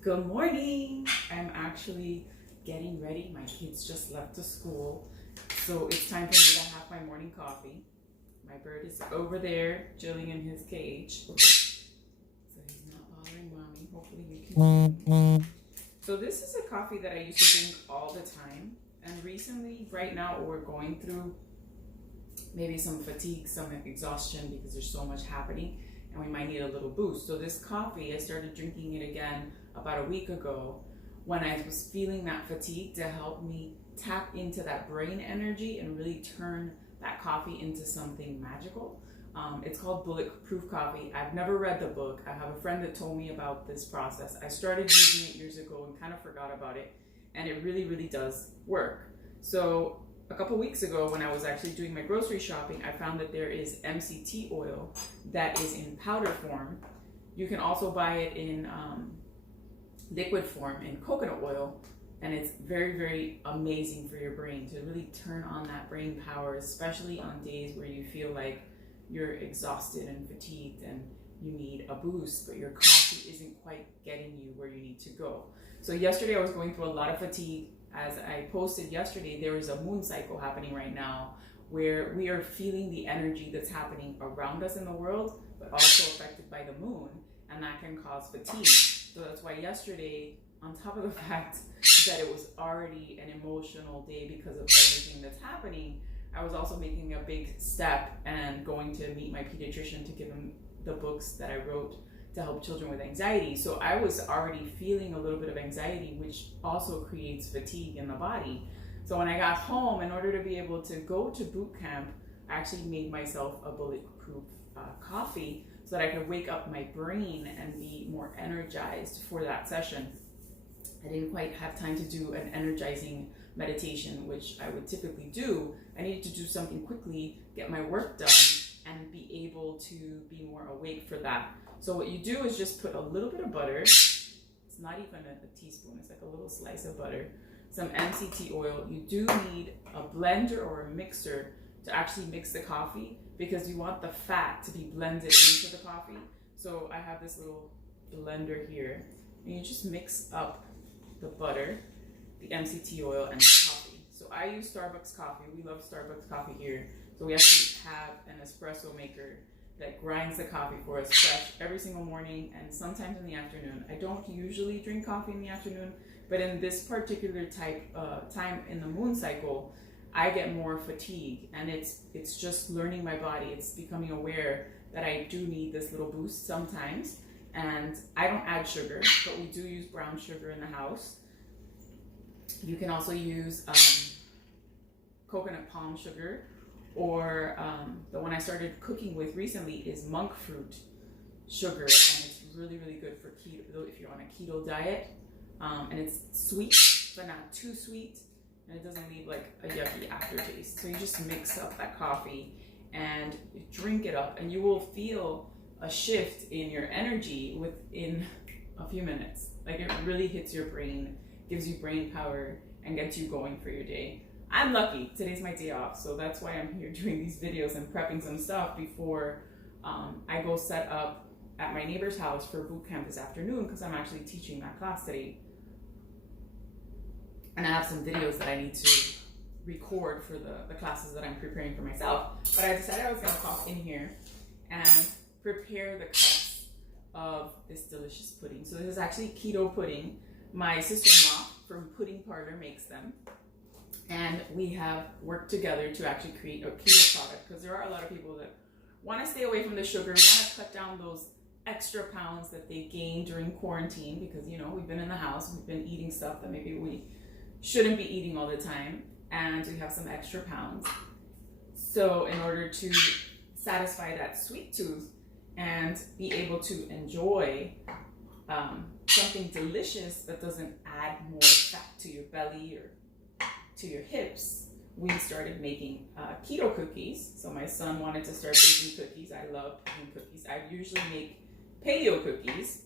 Good morning. I'm actually getting ready. My kids just left to school, so it's time for me to have my morning coffee. My bird is over there chilling in his cage, so he's not bothering mommy. Hopefully you can see him. So this is a coffee that I used to drink all the time, and recently, right now, we're going through maybe some fatigue, some exhaustion because there's so much happening and we might need a little boost. So this coffee, I started drinking it again about a week ago when I was feeling that fatigue to help me tap into that brain energy and really turn that coffee into something magical. It's called Bulletproof Coffee. I've never read the book. I have a friend that told me about this process. I started using it years ago and kind of forgot about it, and it really, really does work. So a couple weeks ago, when I was actually doing my grocery shopping, I found that there is MCT oil that is in powder form. You can also buy it in liquid form in coconut oil, and it's very, very amazing for your brain to really turn on that brain power, especially on days where you feel like you're exhausted and fatigued and you need a boost, but your coffee isn't quite getting you where you need to go. So yesterday I was going through a lot of fatigue. As I posted yesterday, there is a moon cycle happening right now where we are feeling the energy that's happening around us in the world, but also affected by the moon, and that can cause fatigue. So that's why yesterday, on top of the fact that it was already an emotional day because of everything that's happening, I was also making a big step and going to meet my pediatrician to give him the books that I wrote to help children with anxiety. So I was already feeling a little bit of anxiety, which also creates fatigue in the body. So when I got home, in order to be able to go to boot camp, I actually made myself a bulletproof coffee so that I could wake up my brain and be more energized for that session. I didn't quite have time to do an energizing meditation, which I would typically do. I needed to do something quickly, get my work done, and be able to be more awake for that. So what you do is just put a little bit of butter. It's not even a teaspoon, it's like a little slice of butter. Some MCT oil. You do need a blender or a mixer to actually mix the coffee because you want the fat to be blended into the coffee. So I have this little blender here, and you just mix up the butter, the MCT oil, and the coffee. So I use Starbucks coffee. We love Starbucks coffee here. So we actually have an espresso maker that grinds the coffee for us fresh every single morning and sometimes in the afternoon. I don't usually drink coffee in the afternoon, but in this particular time in the moon cycle, I get more fatigue, and it's just learning my body. It's becoming aware that I do need this little boost sometimes. And I don't add sugar, but we do use brown sugar in the house. You can also use coconut palm sugar, or the one I started cooking with recently is monk fruit sugar, and it's really, really good for keto if you're on a keto diet. And it's sweet, but not too sweet, and it doesn't leave like a yucky aftertaste. So you just mix up that coffee and drink it up, and you will feel a shift in your energy within a few minutes. Like it really hits your brain, gives you brain power, and gets you going for your day. I'm lucky. Today's my day off, so that's why I'm here doing these videos and prepping some stuff before I go set up at my neighbor's house for boot camp this afternoon, because I'm actually teaching that class today. And I have some videos that I need to record for the classes that I'm preparing for myself. But I decided I was going to pop in here and prepare the cups of this delicious pudding. So this is actually keto pudding. My sister-in-law from Pudding Parlor makes them. And we have worked together to actually create a keto product, because there are a lot of people that want to stay away from the sugar, want to cut down those extra pounds that they gained during quarantine, because, you know, we've been in the house, we've been eating stuff that maybe we shouldn't be eating all the time, and we have some extra pounds. So in order to satisfy that sweet tooth and be able to enjoy something delicious that doesn't add more fat to your belly or to your hips, we started making keto cookies. So my son wanted to start baking cookies. I love baking cookies. I usually make paleo cookies.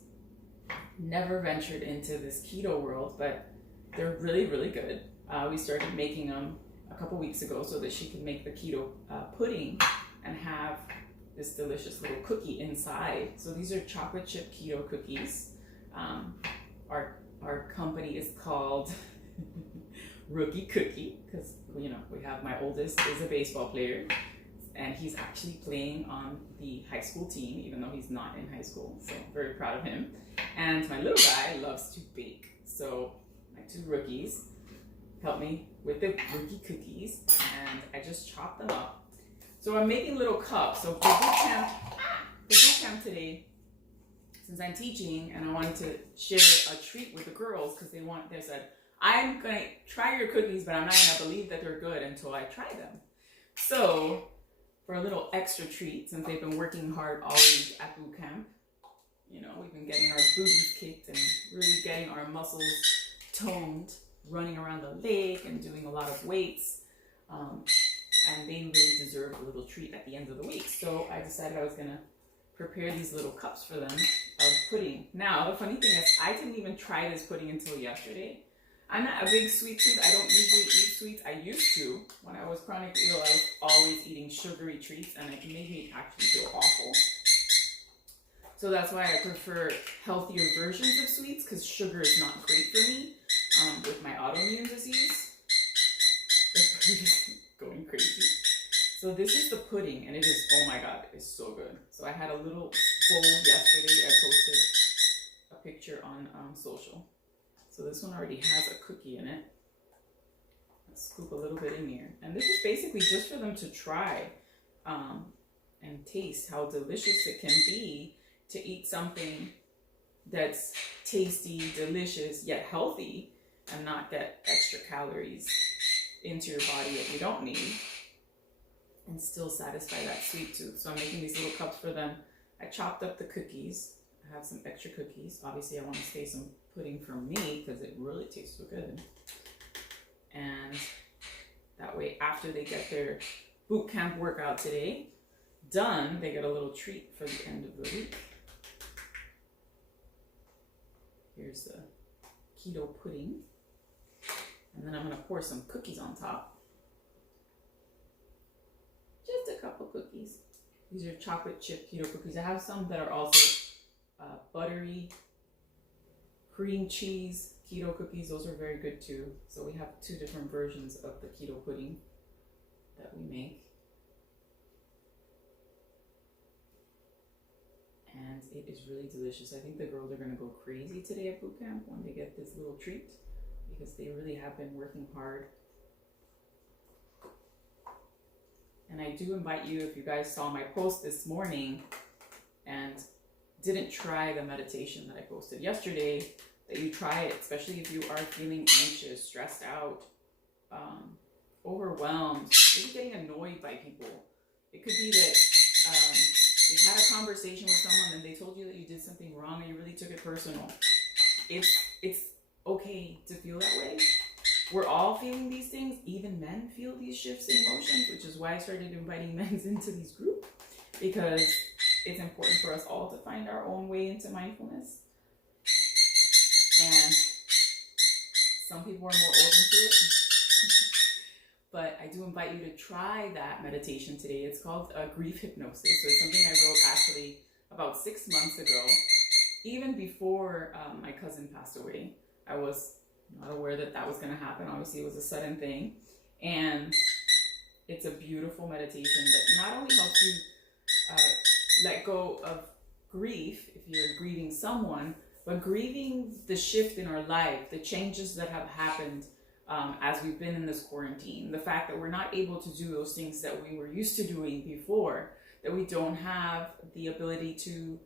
Never ventured into this keto world, but they're really, really good. We started making them a couple weeks ago so that she could make the keto pudding and have this delicious little cookie inside. So these are chocolate chip keto cookies. our company is called Rookie Cookie, because we have, my oldest is a baseball player, and he's actually playing on the high school team, even though he's not in high school. So I'm very proud of him. And my little guy loves to bake. So my two rookies help me with the rookie cookies, and I just chop them up. So I'm making little cups. So for boot camp today, since I'm teaching and I wanted to share a treat with the girls, because they said, I'm going to try your cookies, but I'm not going to believe that they're good until I try them. So for a little extra treat, since they've been working hard all week at boot camp, we've been getting our booties kicked and really getting our muscles toned, running around the lake and doing a lot of weights. And they really deserve a little treat at the end of the week. So I decided I was going to prepare these little cups for them of pudding. Now, the funny thing is, I didn't even try this pudding until yesterday. I'm not a big sweet tooth. I don't usually eat sweets. I used to. When I was chronically ill, I was always eating sugary treats, and it made me actually feel awful. So that's why I prefer healthier versions of sweets, because sugar is not great for me with my autoimmune disease. It's going crazy. So this is the pudding, and it is, oh my God, it's so good. So I had a little bowl yesterday. I posted a picture on social. So this one already has a cookie in it. Let's scoop a little bit in here. And this is basically just for them to try and taste how delicious it can be to eat something that's tasty, delicious, yet healthy, and not get extra calories into your body that you don't need, and still satisfy that sweet tooth. So I'm making these little cups for them. I chopped up the cookies. I have some extra cookies. Obviously, I want to save some pudding for me because it really tastes so good. And that way, after they get their boot camp workout today done, they get a little treat for the end of the week. Here's the keto pudding. And then I'm going to pour some cookies on top. Just a couple cookies. These are chocolate chip keto cookies. I have some that are also buttery cream cheese keto cookies. Those are very good too. So we have two different versions of the keto pudding that we make. And it is really delicious. I think the girls are going to go crazy today at boot camp when they get this little treat, because they really have been working hard. And I do invite you, if you guys saw my post this morning and didn't try the meditation that I posted yesterday, that you try it, especially if you are feeling anxious, stressed out, overwhelmed, maybe getting annoyed by people. It could be that you had a conversation with someone and they told you that you did something wrong and you really took it personal. It's okay to feel that way. We're all feeling these things. Even men feel these shifts in emotions, which is why I started inviting men into these groups, because it's important for us all to find our own way into mindfulness. And some people are more open to it. But I do invite you to try that meditation today. It's called grief hypnosis. So it's something I wrote actually about 6 months ago. Even before my cousin passed away, I was not aware that that was going to happen. Obviously, it was a sudden thing. And it's a beautiful meditation that not only helps you let go of grief if you're grieving someone, but grieving the shift in our life, the changes that have happened as we've been in this quarantine, the fact that we're not able to do those things that we were used to doing before, that we don't have the ability to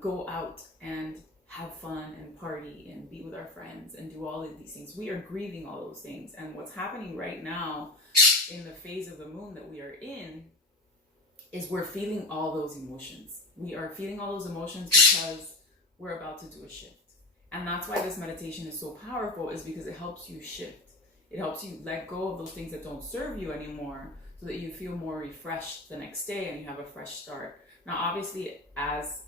go out and have fun and party and be with our friends and do all of these things. We are grieving all those things. And what's happening right now in the phase of the moon that we are in is we're feeling all those emotions. We are feeling all those emotions because we're about to do a shift. And that's why this meditation is so powerful, is because it helps you shift. It helps you let go of those things that don't serve you anymore, so that you feel more refreshed the next day and you have a fresh start. Now, obviously, as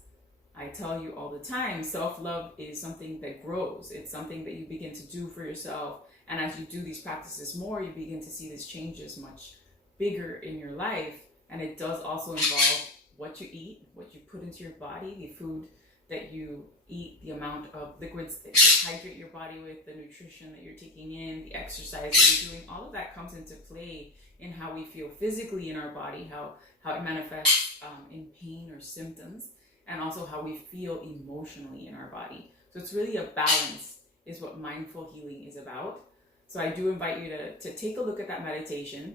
I tell you all the time, self-love is something that grows. It's something that you begin to do for yourself. And as you do these practices more, you begin to see these changes much bigger in your life. And it does also involve what you eat, what you put into your body, the food that you eat, the amount of liquids that you hydrate your body with, the nutrition that you're taking in, the exercise that you're doing, all of that comes into play in how we feel physically in our body, how it manifests in pain or symptoms, and also how we feel emotionally in our body. So it's really a balance is what mindful healing is about. So I do invite you to take a look at that meditation.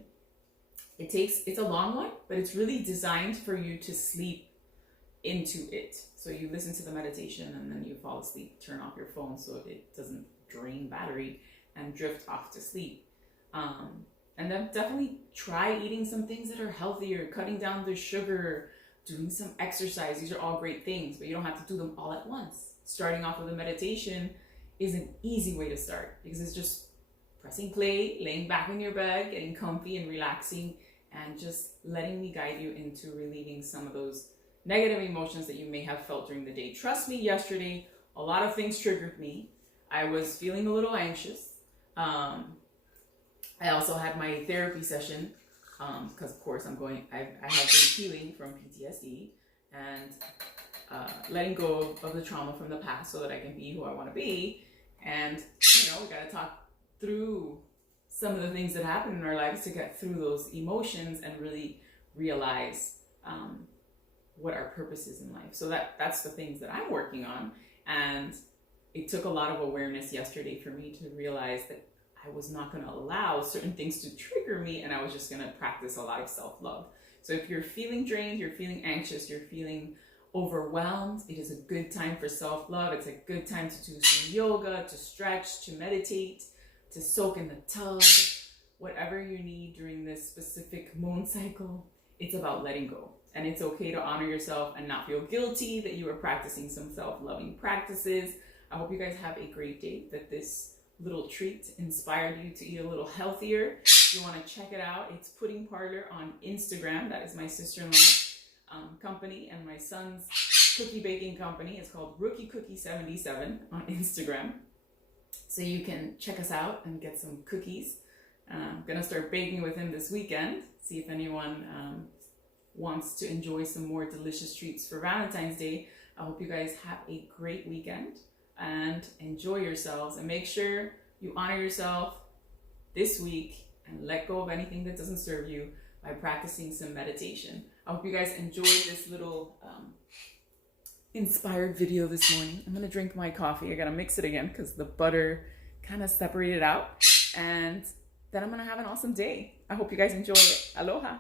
It's a long one, but it's really designed for you to sleep into it. So you listen to the meditation and then you fall asleep, turn off your phone so it doesn't drain battery and drift off to sleep. And then definitely try eating some things that are healthier, cutting down the sugar, doing some exercise. These are all great things, but you don't have to do them all at once. Starting off with a meditation is an easy way to start because it's just pressing play, laying back in your bed, getting comfy and relaxing, and just letting me guide you into relieving some of those negative emotions that you may have felt during the day. Trust me, yesterday, a lot of things triggered me. I was feeling a little anxious. I also had my therapy session because, of course, I have been healing from PTSD and letting go of the trauma from the past so that I can be who I want to be. And, we got to talk through some of the things that happen in our lives to get through those emotions and really realize what our purpose is in life. So that's the things that I'm working on. And it took a lot of awareness yesterday for me to realize that I was not going to allow certain things to trigger me, and I was just going to practice a lot of self-love. So if you're feeling drained, you're feeling anxious, you're feeling overwhelmed, it is a good time for self-love. It's a good time to do some yoga, to stretch, to meditate, to soak in the tub, whatever you need during this specific moon cycle. It's about letting go. And it's okay to honor yourself and not feel guilty that you are practicing some self-loving practices. I hope you guys have a great day, that this little treat inspired you to eat a little healthier. If you want to check it out, it's Pudding Parlor on Instagram. That is my sister-in-law company, and my son's cookie baking company is called Rookie Cookie 77 on Instagram. So you can check us out and get some cookies. I'm going to start baking with him this weekend. See if anyone wants to enjoy some more delicious treats for Valentine's Day. I hope you guys have a great weekend and enjoy yourselves, and make sure you honor yourself this week and let go of anything that doesn't serve you by practicing some meditation. I hope you guys enjoyed this little inspired video this morning. I'm gonna drink my coffee. I gotta mix it again because the butter kind of separated out, and then I'm gonna have an awesome day. I hope you guys enjoy it. Aloha.